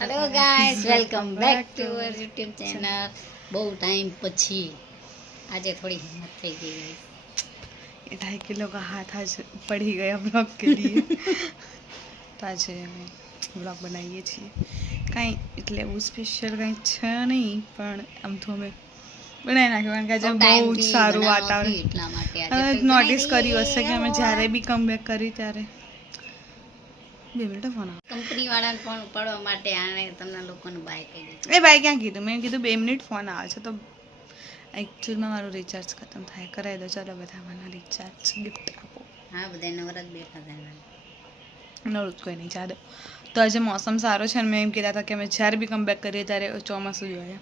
Hello guys welcome back to our YouTube channel બહુ time પછી આજે થોડી હિંમત થઈ ગઈ guys. ये ढाई किलो का हाथ आज पड़ ही गया ब्लॉग के लिए તો આજે અમે બ્લોગ બનાવીએ છીએ કાંઈ એટલે એવું સ્પેશિયલ કાંઈ છે નહીં પણ આમ તો અમે બનાવી નાખ્યું કારણ કે આજે બહુ બહુ જ ટાઈમથી સારું બનાવવાથી વાતાવરણ એટલા માટે આજે હવે કંઈક નોટિસ બનાવી કર્યું હશે કે અમે દઈએ. જ્યારે બી કમબેક કરી ત્યારે બે મિનિટ ફોન કંપની વાળાને ફોન ઉપાડવા માટે આને તમને લોકોને બાય કહી દીધું. એ ભાઈ ક્યાં કીધું? મેં કીધું બે મિનિટ ફોન આવે છે તો એકચ્યુઅલમાં મારું રિચાર્જ ખતમ થાય. કરાવી દો. ચાલો બધા મને રિચાર્જ ગિફ્ટ આપો. હા બધા નવરત બેઠા હતા. નવરું કોઈ નહીં ચાલો. તો આજે મોસમ સારો છે અને મેં એમ કીધા હતા કે અમે જ્યારે બી કમબેક કરીએ ત્યારે ચોમાસું જોઈએ.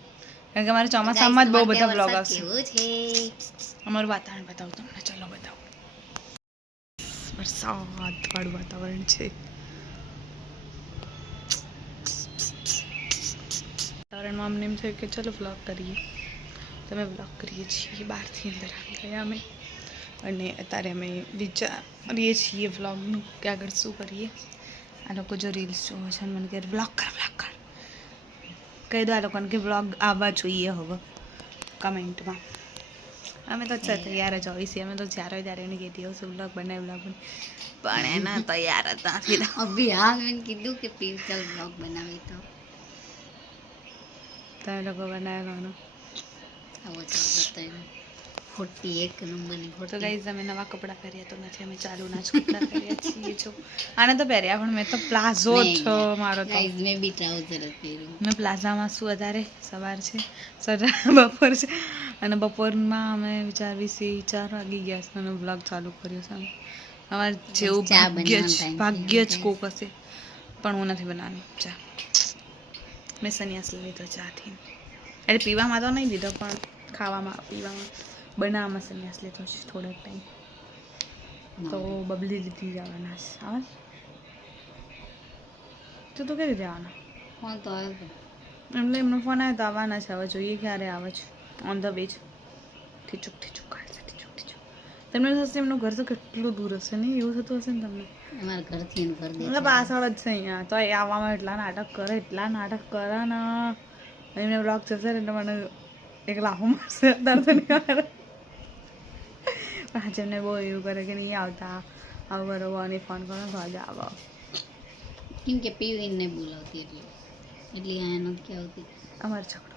કારણ કે અમારે ચોમાસામાં જ બહુ બધા બ્લોગ આવશે. અમારું વાતાવરણ બતાવું તમને. ચલો બતાવું. વરસાદ વાળું વાતાવરણ છે. વાતાવરણમાં અમને એમ થયું કે ચલો વ્લોગ કરીએ. તમે વ્લોગ કરીએ છીએ બહારથી અંદર આવી ગયા અમે. અને અત્યારે અમે વિચારીએ છીએ વ્લોગનું કે આગળ શું કરીએ. આ લોકો જો રીલ્સ જોવે છે મને કે વ્લોગ કર વ્લોગ કર. કહી દો આ લોકોને કે વ્લોગ આવવા જોઈએ હવે. કમેન્ટમાં અમે તો તૈયાર જ હોઈ છીએ. અમે તો જ્યારે ત્યારે એને કહેતી હોઉં છું વ્લોગ બનાવી વ્લોગ પણ એના તૈયાર હતા અભી હા કીધું કે પીવ વ્લોગ બનાવી તો. તમે લોકો બનાવેલો આવો ચાલો બતાવ્યું ખોટી એક નંબરની ખોટી ગાઈઝ અમે નવા કપડાં પહેર્યા તો નથી અમે ચાલુના જ કપડાં પહેર્યા છીએ જો. આને તો પહેર્યા પણ મેં તો પ્લાઝો છો મારો તો. મેં બી ટ્રાઉઝર જ પહેર્યું. મેં પ્લાઝામાં શું વધારે? સવાર છે સર બપોર છે. અને બપોરમાં અમે વિચાર વિશે ચાર વાગી ગયા છે અને બ્લોગ ચાલુ કર્યો છે અમારે જેવું ભાગ્ય જ ભાગ્ય જ કોક હશે. પણ હું નથી બનાવવાની ચા. મેં સંન્યાસ લઈ લીધો ચાથી. એટલે પીવામાં તો નહીં લીધો પણ ખાવામાં પીવામાં. બનાવવામાં સંન્યાસ લીધો છે થોડોક ટાઈમ. તો બબલી લીધી જવાના છે હા. તો તું કેવી રીતે આવવાના ફોન તો આવ્યો એટલે એમનો ફોન આવ્યો તો આવવાના છે હવે જોઈએ ક્યારે આવે છે. ઓન ધ વે જ ઠીચુક ઠીચુક કાઢશે. તમને થશે એમનું ઘર તો કેટલું દૂર હશે નહીં એવું થતું હશે ને તમને? અમારા ઘરથી એનું ઘર એટલે પાછળ જ છે અહીંયા. તો એ આવવામાં એટલા નાટક કરે એટલા નાટક કરે ને. એમને બ્લોગ જશે ને એટલે મને એક લાફો મારશે અત્યારે તો નહીં મારે પાછળ એમને બહુ એવું કરે કે નહીં આવતા. આવું કરો અને ફોન કરો તો આજે આવો. કેમ કે પીવીને બોલાવતી એટલે. એટલે અહીંયા નથી આવતી. અમારે ઝઘડો થયો છે મેં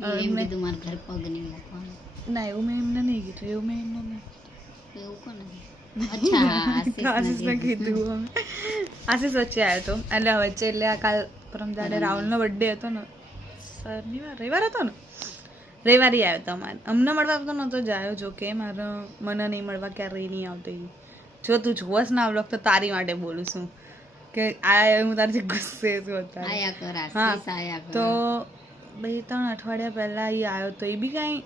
એમ કીધું મારા ઘર પગ નહીં મૂકવાનું. ના એવું મેં એમને નહીં કીધું એવું મેં એમને નહીં એવું કોને આશીષને આશીષને કીધું. કીધું અમે આશીષ વચ્ચે આવ્યો હતો એટલે વચ્ચે એટલે આ કાલ પરમ રાહુલનો બર્થડે હતો ને. શનિવાર રવિવાર હતો ને? રવિવારે આવ્યો હતો અમારે. અમને મળવા તો નહોતો જ આવ્યો જો કે મારો મને નહીં મળવા ક્યારેય નહીં આવતો જો તું જોવસ ના આવડો તો તારી માટે બોલું છું. કે આ હું તારી ગુસ્સે છું હા. તો બે ત્રણ અઠવાડિયા પહેલાં એ આવ્યો તો એ બી કાંઈ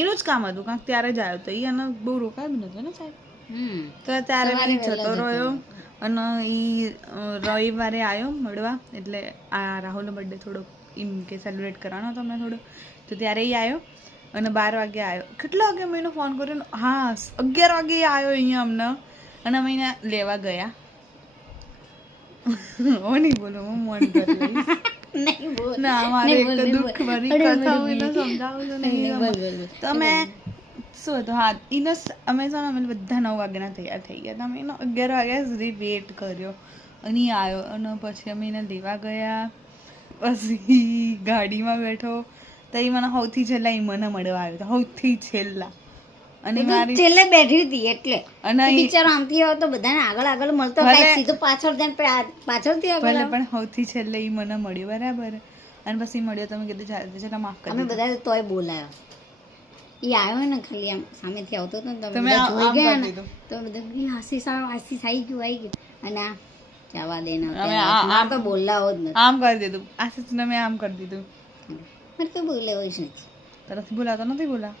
એનું જ કામ હતું કાંક ત્યારે જ આવ્યો તો એ એને બહુ રોકાયું નતો ને સાહેબ. તો ત્યારે બી જતો રહ્યો અને એ રવિવારે આવ્યો મળવા એટલે આ રાહુલનો બર્થડે થોડો એમ કે સેલિબ્રેટ કરવાનો હતો મેં થોડો તો ત્યારે એ આવ્યો અને બાર વાગે આવ્યો કેટલા વાગે મેં એને ફોન કર્યો હા અગિયાર વાગે આવ્યો અહીંયા અમને અને અમે લેવા ગયા. હું નહીં બોલું હું મન કરી. નહીં બોલ ના મારે એક બોલ, તો નહીં દુઃખ ભરી કથા હોય તો બોલ. નહીં, નહીં બોલ, બોલ, બોલ. તો અમે શું હતું હા એનો અમે છે અમે બધા નવ વાગ્યાના તૈયાર થઈ ગયા હતા અમે એનો અગિયાર વાગ્યા સુધી વેટ કર્યો અને આવ્યો અને પછી અમે એને લેવા ગયા પછી ગાડીમાં બેઠો તો એ મને સૌથી છેલ્લા એ મને મળવા આવ્યો હતો સૌથી છેલ્લા અને મારી છેલ્લે બેઠી હતી એટલે. અને બિચારો આમથી આવ્યો તો બધાને આગળ આગળ મળતો. કાંઈ સીધો પાછળ જઈને પાછળથી આગળ ભલે પણ સૌથી છેલ્લે એ મને મળ્યો બરાબર? અને પછી મળ્યો તમે કીધું ચાલ માફ કરી અમે બધા તોય બોલાયો. એ આવ્યો ને ખાલી આમ સામેથી આવતો હતો ને તો તમે જોઈ ગયા ને તો બધું "ઈ આશીષ આવ્યો આશીષ આવી ગયું આવી ગયું. અને આ જવા દે આમ તો બોલાવો જ નથી. આમ કરી દીધું. આશીષને મેં આમ કરી દીધું. મને તો બોલાવો જ નથી. તરફથી બોલાતો નથી બોલા?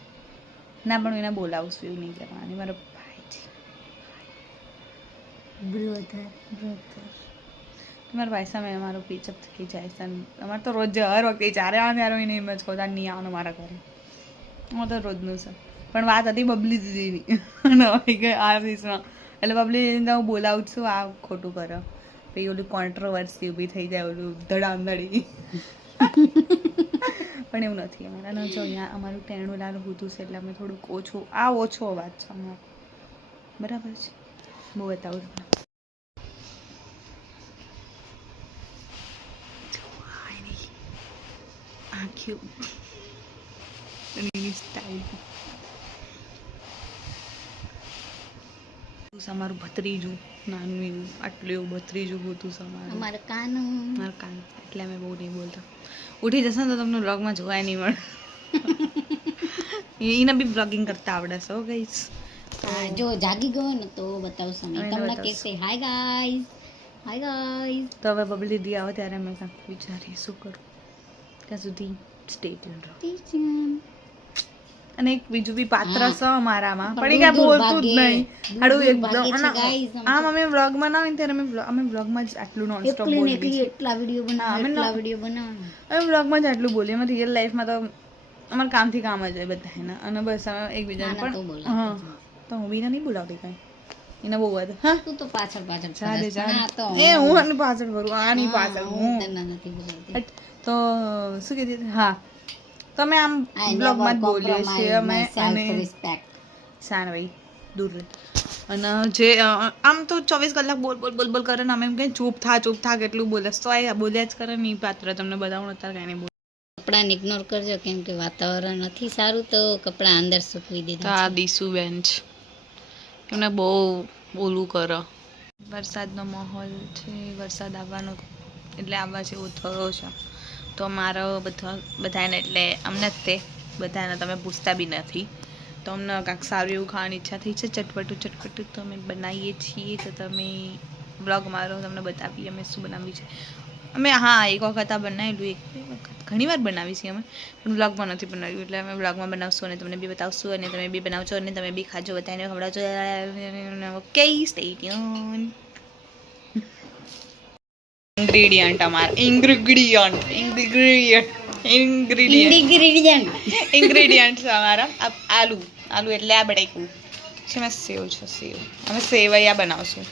ના પણ એને બોલાવું છું એવું નહીં કરવાની. મારો ભાઈ છે. બ્રધર. મારા ભાઈ સામે અમારો પીચઅપ થઈ જાય છે. અમારે તો રોજ હર વખતે જ્યારે આવે ત્યારે એને એમ જ કહું તાર નહીં આવવાનું મારા ઘરે. હું તો રોજનું છે. પણ વાત હતી બબલી દીદીની. અને હવે ગઈ આ વીસમાં એટલે બબલી દીદીને હું બોલાવું છું આ ખોટું કરો. પછી ઓલું કોન્ટ્રોવર્સી ઊભી થઈ જાય ઓલું ધડામ ધડી પણ એવું નથી. અમારા ના જો અહીંયા અમારું ટેણું લાલ હોતું છે એટલે અમે થોડુંક ઓછું. આ ઓછો અવાજ છે અમારો. બરાબર છે? બહુ બતાવું તમને આંખ્યું અને એની સ્ટાઇલ અમારું ભત્રીજું નાનું એવું આટલું એવું ભત્રીજું હોતું અમારું. કાન કાનું. મારા કાન. એટલે અમે બહુ નહીં બોલતા. ઉઠી જશે ને તો તમને બ્લોગમાં જોવાય નહીં મળે. એને બી બ્લોગિંગ કરતા આવડે છે હો ગાઈસ જો જાગી ગયો ને તો બતાવશો તમને. કહેશે હાય ગાઈસ હાય ગાઈસ તો હવે બબલી દીદી આવે ત્યારે અમે વિચારીએ શું કરું. ત્યાં સુધી સ્ટે ટ્યુન રહો. અને એક બીજું બી પાત્ર છે અમારામાં. પણ એ કાંઈ બોલતું જ નહીં. હાડું એકદમ. આમ અમે વ્લોગ બનાવીએ ત્યારે અમે અમે વ્લોગમાં જ આટલું નોન સ્ટોપ બોલીએ એટલા વીડિયો બનાવો એટલા વીડિયો બનાવો. અમે વ્લોગમાં જ આટલું બોલીએ. અમે રિયલ લાઈફમાં તો અમારે કામથી કામ જ હોય બધાના અને બસ અમે એકબીજાને પણ હા. તો હું બીને નહીં બોલાવતી કાંઈ? એને બહુ વાત હા? તું તો પાછળ પાછળ ચાલે ચાલે એ હું. પાછળ ભરું આની પાછળ હું હું. નથી તો શું કીધી હા. તમે આમ બ્લોગમાં જ બોલીએ છીએ અમે અને self-respect. ભાઈ દૂર રહે. અને જે આમ તો ચોવીસ કલાક બોલ બોલ બોલ બોલ કરે ને અમે એમ કે ચૂપ થા ચૂપ થા કેટલું બોલે. તો આ બોલ્યા જ કરે ને પાત્ર તમને બતાવું અત્યારે કાંઈ નહીં બોલ. કપડાને ઇગ્નોર કરજો કેમ કે વાતાવરણ નથી સારું તો કપડાં અંદર સૂકવી દીધા આ દીસુ બેન છે. એમને બહુ બોલવું કરો. વરસાદનો માહોલ છે વરસાદ આવવાનો એટલે આવવા જેવો થયો છે. તો મારો બધા બધાને એટલે અમને જ તે. બધાને તમે પૂછતા બી નથી. તો અમને કાંઈક સારું એવું ખાવાની ઈચ્છા થઈ છે. ચટપટું ચટપટું તો અમે બનાવીએ છીએ. તો તમે બ્લોગ મારો તમને બતાવીએ અમે શું બનાવીએ છીએ. અમે હા, એક વખત આ બનાવેલું, એક વખત. ઘણી વાર બનાવી છીએ અમે. પણ બ્લોગમાં નથી બનાવ્યું. એટલે અમે બ્લોગમાં બનાવશું અને તમને બી બતાવશું અને તમે બી બનાવજો અને તમે બી ખાજો. બધાને ખવડાવજો. ઓકે સ્ટે ટ્યુન ઇન્ગ્રેડિયન્ટ અમાર. Ingredient ingredient ingredient ingredient ingredient છે અમારા. આ આલુ. આલુ એટલે આ બટાકું છે મેં સેવ છે સેવ. અમે સેવૈયા બનાવશું.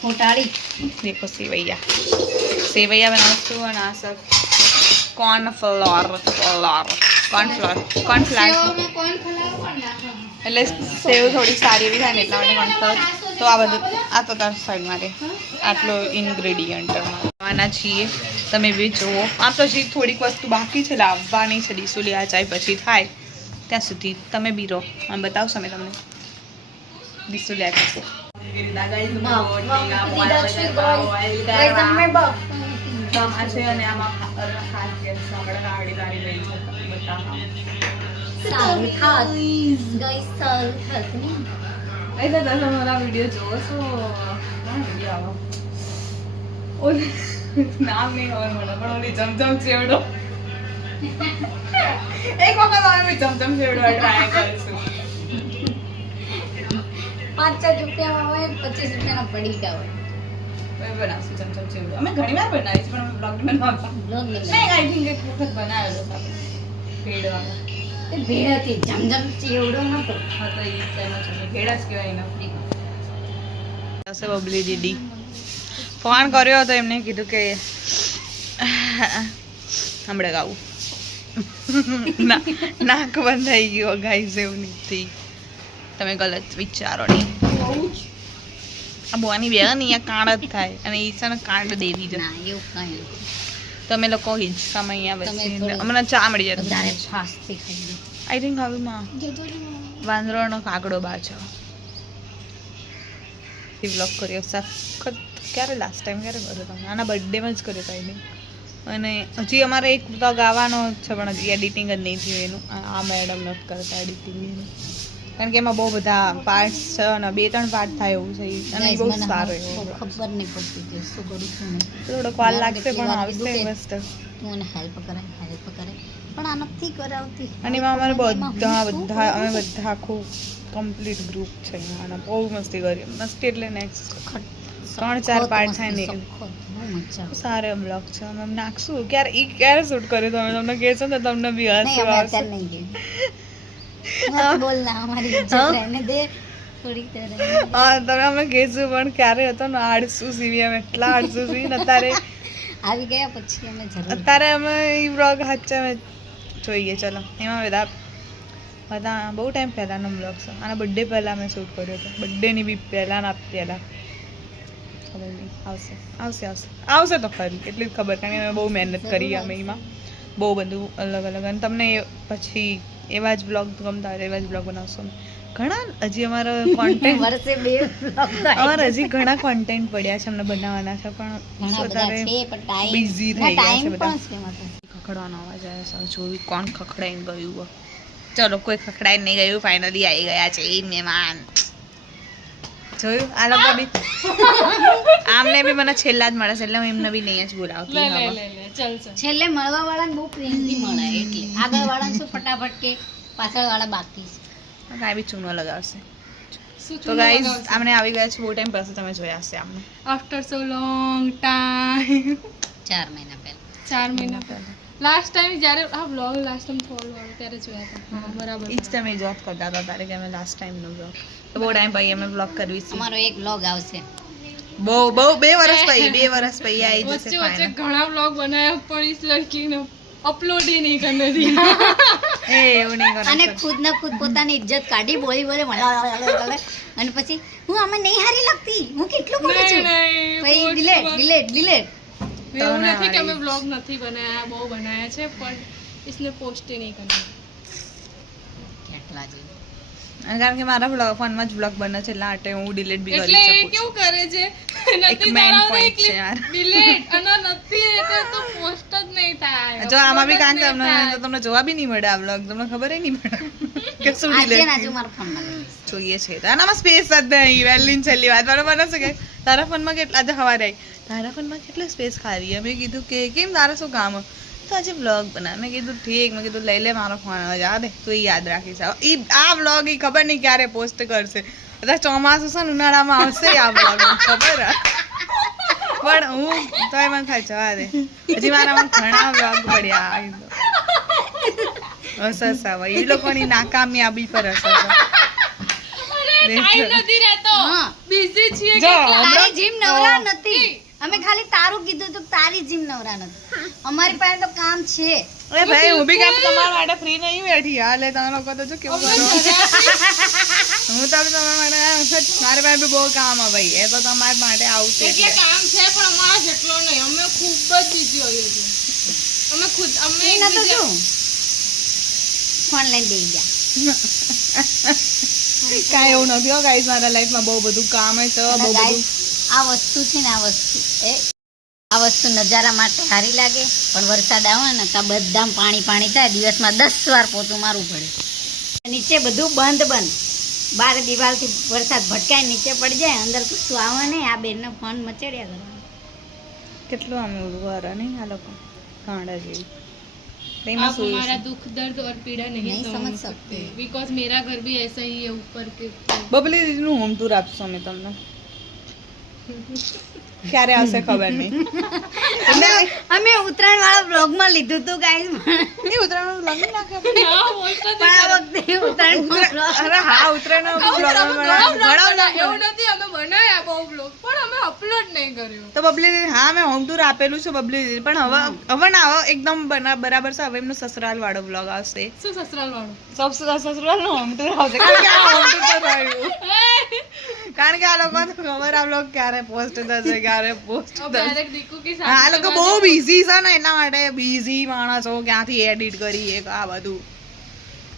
ફોટાળી દેખો સેવૈયા. સેવૈયા બનાવશું અને આ sir cornflour flour cornflour cornflower એટલે સેવ થોડી સારી એવી થાય ને એટલા માટે કોર્નફ્લોર તો આ બધું આ તો તાર સાઈડ માટે. આટલો ઇન્ગ્રેડિયન્ટ લાવવાના છીએ. તમે બી જુઓ. આમ તો હજી થોડીક વસ્તુ બાકી છે લાવવાની છે ડીસુલી આ ચાય પછી થાય. ત્યાં સુધી તમે બી રહો. આમ બતાવશો અમે તમને. ડીસુલી આ મારા વીડિયો જોવો છો. વીડિયો આવો. ઓલી નામ નહીં ખબર મને પણ ઓલી ચમચમ ચેવડો એક વખત અમે ચમચમ ચેવડો ટ્રાય કરીશું. પાંચ ચાર રૂપિયામાં હોય પચીસ રૂપિયાના પડીકા હોય. અમે બનાવશું ચમચમ ચેવડો અમે ઘણી વાર બનાવી પણ અમે બ્લોગ બનાવતા નહીં આઈ થિંક એક વખત બનાવેલો ભેળવાળો એ ભેળ હતી જમજમ ચેવડો નતો હતો તો એ છે. ભેળા જ કહેવાય એનો બબલી દીદી. ફોન કર્યો હતો એમને કીધું કે હમણાં ગાવું. ના નાક બંધ થઈ ગયો ગાઈઝ એવું નથી. તમે ગલત વિચારો નહીં. આ બોવાની બે અહીંયા કાંડ જ થાય અને ઈશાને કાંડ દે દીધો. ના તમે લોકો હિંચકામાં અહીંયા બેસીને હમણાં ચા મળી છાશથી આઈ થિંક હવે માં વાંદરોનો કાગડો બાજો વ્લોગ કર્યો સખત ક્યારે લાસ્ટ ટાઈમ ક્યારે કર્યો તમે આના બર્થડેમાં જ કર્યો હતા અને હજી અમારે એક વ્લોગ આવવાનો છે પણ હજી એડિટિંગ જ નહીં થયું એનું. આ મેડમ નથી કરતા એડિટિંગ એનું. કારણ કે એમાં બહુ બધા પાર્ટ્સ છે અને બે ત્રણ પાર્ટ થાય એવું છે અને બહુ સારો એવો ખબર નહીં પડતી કે શું કરું છું થોડો થોડોક વાર લાગશે પણ આવશે મસ્ત તું મને હેલ્પ કરે હેલ્પ કરે પણ આ નથી કરાવતી. અને એમાં અમારે બધા બધા અમે બધા આખું કમ્પ્લીટ ગ્રુપ છે. એમાં બહુ મસ્તી કરી. મસ્તી એટલે નેક્સ્ટ ત્રણ ચાર પાર્ટ થાય ને. સારો બ્લોગ છે. અમે નાખશું. ક્યારે ઈ ક્યારે શૂટ કર્યું તમે? તમને કહેશો ને તમને બી હસવું આવશે. નહીં બોલ ના અમારી ઇજ્જત દે. હા તમે અમે કહેશું પણ ક્યારે હતો ને આળસુ સીવી અમે એટલા આળસુ સીવી ને અત્યારે આવી ગયા પછી અમે જરૂર. અત્યારે અમે એ બ્લોગ હાચે અમે જોઈએ ચલો. એમાં બધા બધા બહુ ટાઈમ પહેલાંનો બ્લોગ છે. આના બર્થડે પહેલાં મેં શૂટ કર્યો હતો. બર્થડેની બી પહેલાં ના પહેલાં. ખબર નહીં. આવશે. આવશે આવશે. આવશે તો ખરી. એટલી જ ખબર. કારણ કે અમે બહુ મહેનત કરી અમે એમાં. બહુ બધું અલગ અલગ. અને તમને પછી એવા જ બ્લોગ ગમતા હોય એવા જ બ્લોગ બનાવશો ઘણા હજી અમારા કોન્ટેન્ટ વર્ષે બે અમારે હજી ઘણા કોન્ટેન્ટ પડ્યા છે અમને બનાવવાના છે પણ ટાઈમ busy થઈ ગયા છે બધા. ખખડવાનો અવાજ આવે છે. જોયું કોણ ખખડાઈને ગયું. ચલો કોઈ ખખડાઈ નહીં ગયું. ફાઇનલી આવી ગયા છે મહેમાન. જોયું? આ લોકો બી આમને બી મને છેલ્લા જ મળે છે એટલે હું એમને બી નહીં જ બોલાવતી છેલ્લે મળવા વાળાને બહુ પ્રેમથી મળે એટલે. આગળ વાળાને શું ફટાફટ કે પાછળ વાળા બાકી છે. કાંઈ બી ચૂનો લગાવશે. તો ગાઈઝ આમને આવી ગયા છે બહુ ટાઈમ પછી તમે જોયા હશે આમને. આફ્ટર સો લોંગ ટાઈમ ચાર મહિના પહેલા. ચાર મહિના લાસ્ટ ટાઈમ જ્યારે આ બ્લોગ લાસ્ટ ટાઈમ ફોલો આવ્યો ત્યારે જોયા હતા. બરાબર. ઈજ તમે જોબ કરતા હતા ત્યારે કે અમે લાસ્ટ ટાઈમ નો બ્લોગ તો બહુ ટાઈમ ભાઈ અમે બ્લોગ કરવી છે. અમારો એક બ્લોગ આવશે. બહુ બહુ બે વર્ષ પછી બે વર્ષ પછી આવી જશે વચ્ચે વચ્ચે ઘણા બ્લોગ બનાવ્યા પણ ઈસ લડકીને અપલોડ ઈ નહીં કરી દીધી એ એવું નહીં કરે અને ખુદ ને ખુદ પોતાની ઇજ્જત કાઢી બોલી બોલે અને પછી હું આમાં નહીં હારી લાગતી. હું કેટલું બોલું છું? પછી ડિલેટ ડિલેટ ડિલેટ એવું ના નથી કે અમે હારી. બ્લોગ નથી બનાયા બહુ બનાયા છે પણ इसने પોસ્ટ ही नहीं करना કેટલા જેવું અને કારણ કે મારા બ્લોગ ફોનમાં જ બ્લોગ બને છે એટલે માટે હું ડિલીટ બી એટલે કરી એ શકું છું કેવું કરે છે એક તારા point છે યાર. ડિલીટ અને નથી એટલે તો પોસ્ટ જ નહીં થાય. જો આમાં બી કાંઈ તમને તમને જોવા બી નહીં મળે આ બ્લોગ તમને ખબર નહીં પડે. કે શું આજે આજે મારા ફોનમાં જોઈએ છે. તો આનામાં સ્પેસ જ નહીં. વહેલી છેલ્લી વાત. બરાબર છે કે? તારા ફોનમાં કેટલા આજે સવારે આવી તારા ફોનમાં કેટલો સ્પેસ ખાલી? અમે કીધું કે કેમ તારા શું કામ? તો આજે બ્લોગ બનાવ મેં કીધું ઠીક. મેં કીધું લઈ લે મારો ફોન યાદ તું યાદ રાખીશ. ઈ આ બ્લોગ ઈ ખબર નહીં ક્યારે પોસ્ટ કરશે. બધા ચોમાસું છે ને ઉનાળામાં આવશે આ બ્લોગ ખબર પણ હું તોય મને ખાલી જવા દે. હજી મારા ઘણા બ્લોગ પડ્યા તો. અસર સાવા એ લોકોની નાકામયાબી પર અસર હા. બિઝી છીએ જો, જીમ નવરા નથી. અમે ખાલી તારું કીધું તો તારી જીમ નવરા નથી અમારી પાસે તો કામ છે. અરે ભાઈ હું બી કામ તમારા માટે ફ્રી નહીં બેઠી. હાલે તમે લોકો તો જો કેવું કરો. હું તો તમારા માટે મારે પાસે બી બહુ કામ હે ભાઈ. એ તો તમારા માટે આવશે એટલે કામ છે પણ અમારા જેટલો નહીં. અમે ખૂબ જ બીજી હોઈએ છીએ. અમે ખુદ અમે નતો જો ફોન લઈને બેસી ગયા. કાંઈ એવું નથી હો ગાઈઝ મારા લાઈફમાં બહુ બધું કામ છે બહુ બધું આ વસ્તુ છે ને આ વસ્તુ એ આ વસ્તુ નજારા માટે સારી લાગે પણ વરસાદ આવે ને તો બધા પાણી પાણી થાય દિવસમાં દસ વાર પોતું મારવું પડે નીચે બધું બંધ બંધ બાર દિવાલથી વરસાદ ભટકાય નીચે પડી જાય અંદર કશું આવે નહીં આ બેનનો ફોન મચડ્યા કરવાનો કેટલું આમ ઉભા નહીં આ લોકો ગાંડા જેવી आप એમાં શું हमारा दुख दर्द और पीड़ा नहीं, नहीं समझ समझ सकते सकते। बिकॉज मेरा घर भी ऐसा ही है ऊपर के બબલી દીદીનું હોમ ટૂર આપશો અમે તમને ક્યારે આવશે ખબર નહીં. અમે અમે ઉત્તરાયણ વાળા બ્લોગમાં લીધું હતું ગાઈસ એ ઉત્તરાયણ લગી નાખે આપણે. ના બોલતો જ પણ આ વખતે ઉત્તરાયણ અરે હા ઉત્તરાયણ બ્લોગ vlog એવું નથી અમે બનાવ્યા બહુ બ્લોગ પણ અમે અપલોડ નહીં તો બબલી દીદી હા મેં હોમ ટૂર આપેલું છે બબલી દીદી પણ હવે હવે ના હવે એકદમ બરાબર છે હવે એમનો સસરાલ વાળો બ્લોગ આવશે. શું સસરાલ વાળો સસરાલ નો હોમ આવશે. કારણ કે આ હોમ તો રહ્યું કારણ કે આ લોકો તો ખબર આ લોકો ક્યારે પોસ્ટ થશે ક્યારે પોસ્ટ થશે. આ લોકો બહુ બિઝી છે ને એના માટે બિઝી માણસો ક્યાંથી એડિટ કરી કરીએ આ બધું.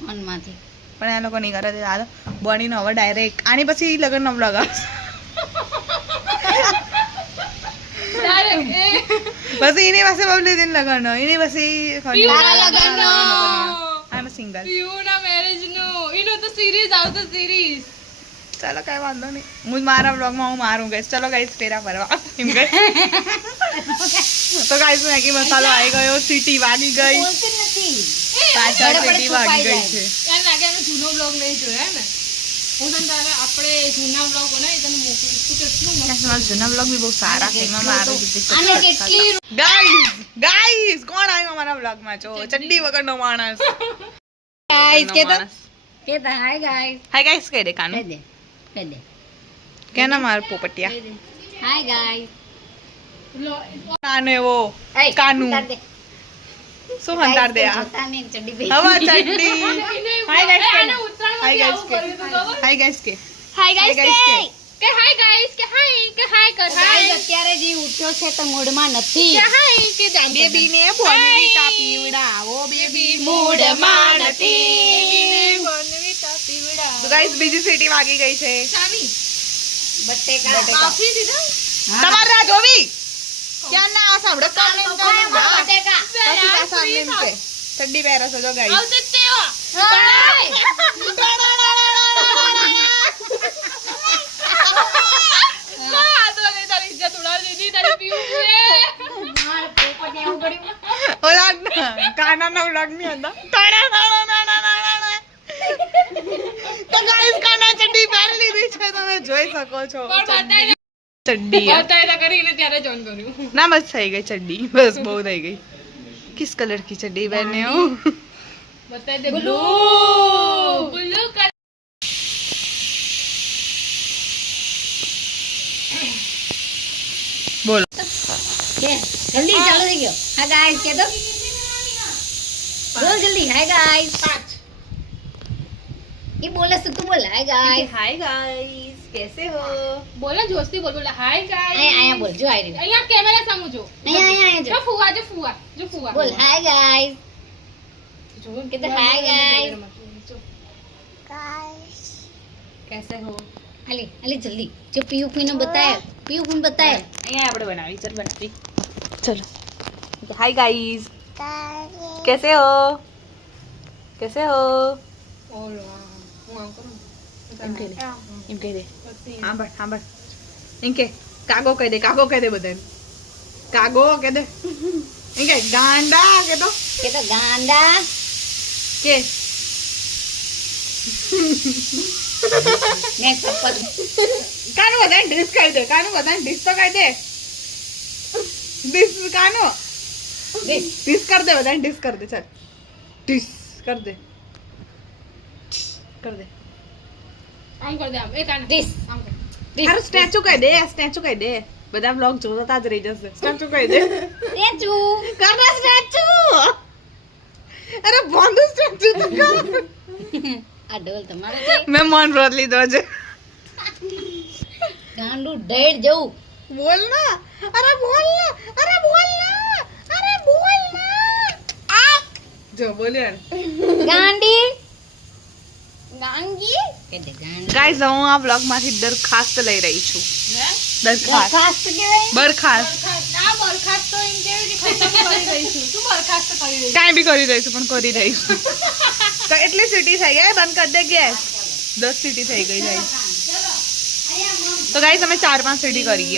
મનમાંથી. પણ આ લોકો નહીં કરે દાદા બનીને હવે ડાયરેક્ટ આની પછી લગ્નનો બ્લોગ આવશે. डायरेक्ट ए પછી એની પાસે બબલી દિન લગન એની પછી પીયુના લગ્નનો. આઈ એમ સિંગલ પીયુના મેરેજ નું એનો તો સિરીઝ આવશે સિરીઝ ચાલો કઈ વાંધો નહીં હું મારા બ્લોગમાં હું મારું ગઈશ ચલો ગાઈસ ફેરા ફરવા એમ ગઈ તો ગાઈસ મેગી મસાલો આવી ગયો સીટી વાગી ગઈ બોલતી નથી પાછળ ગળે પડે સીટી વાગી ગઈ છુપાઈ છે યાર લાગે અમે જૂનો બ્લોગ નહીં જોયા ને હું તને તારે આપણે જૂના બ્લોગ બનાવી તને મોકલું. તું કેટલું મસ્ત જૂના બ્લોગ બી બહુ સારા છે. એમાં મારું આને કેટલી ગાઈસ ગાઈસ કોણ આવ્યું અમારા બ્લોગમાં જો ચડ્ડી. વગરનો માણસ. ગાઈસ કે તો. કે તો હાય ગાઈસ હાય ગાઈસ કહી દે કાનું. કહી દે કહી દે. કેના માર પોપટિયા? હાય ગાઈસ કાનો એવો. કાનું. શું હંતાર દે આ? જોતા ચડ્ડી હવા ચડ્ડી. હાય ગાઈસ આને ઉત્તરાયણમાં હાય ગાઈસ કે? હાય ગાઈસ કે હાય ગાઈસ કે કે હાય ગાઈસ કે હાય કે હાય કર હાય અત્યારે જે ઉઠ્યો છે તો મૂડમાં નથી. કે હાય કે બેબી ને બોનવીટા પીવડાવો. બેબી મૂડમાં નથી. તો ગાઈસ બીજી સીટી વાગી ગઈ છે. ચાની. બટેકા. કાફી દીધા. તમારે રાહ જોવી? ક્યાં ના સાંભળો હા. બટેકા? પછી આ સામે એમ ઠંડી પહેરસો જો ગાઈસ ના વ્લોગ ચડ્ડી પહેરી લીધી તમે જોઈ શકો છો ચડ્ડી થઈ ગઈ ચડ્ડી. બસ બહુ થઈ ગઈ. કિસ કલર કી ચડ્ડી પહેરને હું બતાય દે બ્લુ બ્લુ કલર બોલો કે જલ્દી ચાલુ થઈ ગયો હા ગાઈસ કે તો બોલ જલ્દી હાય ગાઈસ પાંચ એ બોલે છે તું બોલ હાય ગાઈસ हाय गाइस कैसे हो બોલે જોસ્તી બોલ બોલે હાય ગાઈસ અહીંયા અહીંયા બોલ જો આઈ રહ્યું અહીંયા કેમેરા સામુ જો અહીંયા અહીંયા જો જો ફુવા જો ફુવા જો ફુવા બોલ હાય ગાઈસ જો કીધું hi guys. कैसे हो અલી અલી જલ્દી જો પીયુ કુઈને બતાય પીયુ કુઈને બતાય અહીંયા આપણે બનાવી ચલ બનાવી ચલો हाय गाइस कैसे हो कैसे हो ઓલો હું આમ કરું એમ કહી દે એમ કહી દે સાંભળ સાંભળ એમ કે કાગો કહી દે કાગો કહી દે બધાને કાગો કહી દે એમ કે ગાંડા કે તો કે તો ગાંડા કે ને શપથ કાનું બધાને ડિસ કહી દે કાનું બધાને ડિસ તો કહી દે ડિસ કાનો બેસ ડિસ કર દે બધાને ડિસ કર દે ચાલ ડિસ કર દે કર દે આમ કર દે આમ એ કાન This. આમ કર હારું સ્ટેચ્યુ કહી દે સ્ટેચ્યુ કહી દે બધા બ્લોગ જોતા જ રહી જશે સ્ટેચ્યુ કહી દે ટેચુ કર દે સ્ટેચ્યુ અરે બોન્ડ સ્ટેચ્યુ તો કર. આ ઢોલ તમારો છે. મેં મન વ્રત લીધો છે. ગાંડું ડેડ જવું. બોલ ના. અરે બોલ ના. અરે બોલ ના. અરે બોલ ના. જો બોલ્યો ગાંડી ગાઈઝ હું આ વ્લોગમાંથી દરખાસ્ત લઈ રહી છું. હે? દરખાસ્ત. દરખાસ્ત કહેવાય બરખાસ્ત. બરખાસ્ત ના બરખાસ્ત તો એમ કેવી કે ખતમ કરી દઈશું તું બરખાસ્ત કરી દઈશ કાંઈ બી કરી દઈશું પણ કરી દઈશું તો એટલી સીટી થઈ ગઈ બંધ કરી દે ગેસ દસ સીટી થઈ ગઈ ગાઈઝ તો ગાઈઝ અમે ચાર પાંચ સીટી કરી ગયા.